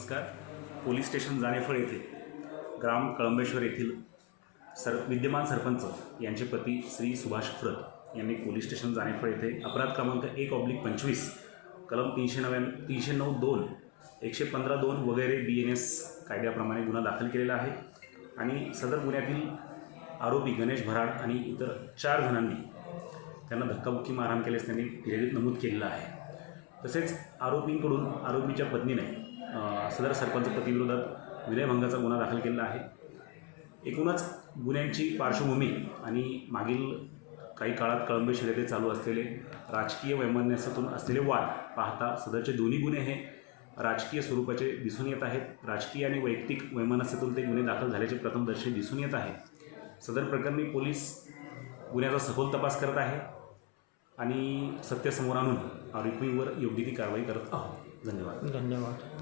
नमस्कार. Police station Janephal येथे ग्राम कळंबेश्वर येथील सर विद्यमान सरपंच यांचे पती श्री सुभाष फ्रत यांनी पोलीस स्टेशन जानेफळ येथे अपराध क्रमांक एक ऑब्लिक पंचवीस कलम तीनशे नव्याण्णव तीनशे नऊ दोन एकशे पंधरा दोन वगैरे बी एन एस कायद्याप्रमाणे गुन्हा दाखल केलेला आहे. आणि सदर गुन्ह्यातील आरोपी गणेश भराड आणि इतर चार जणांनी त्यांना धक्काबुक्की मारहाण केल्यास त्यांनी फिर्यादीत नमूद केलेलं आहे. तसेच आरोपींकडून आरोपीच्या पत्नीने सदर सरपंच पतीविरोधात विनयभंगाचा गुन्हा दाखल केलेला आहे. एकूणच गुन्ह्यांची पार्श्वभूमी आणि मागील काही काळात कळंबे येथे चालू असलेले राजकीय वैमनस्यातून असलेले वाद पाहता सदरचे दोन्ही गुन्हे हे राजकीय स्वरूपाचे दिसून येत आहेत. राजकीय आणि वैयक्तिक वैमनस्यातून ते गुन्हे दाखल झाल्याचे प्रथमदर्शी दिसून येत आहे. सदर प्रकरणी पोलीस गुन्ह्याचा सखोल तपास करत आहे. आणि सत्यासमोर आणून आरोपींवर योग्य ती कारवाई करत आहोत. धन्यवाद. धन्यवाद.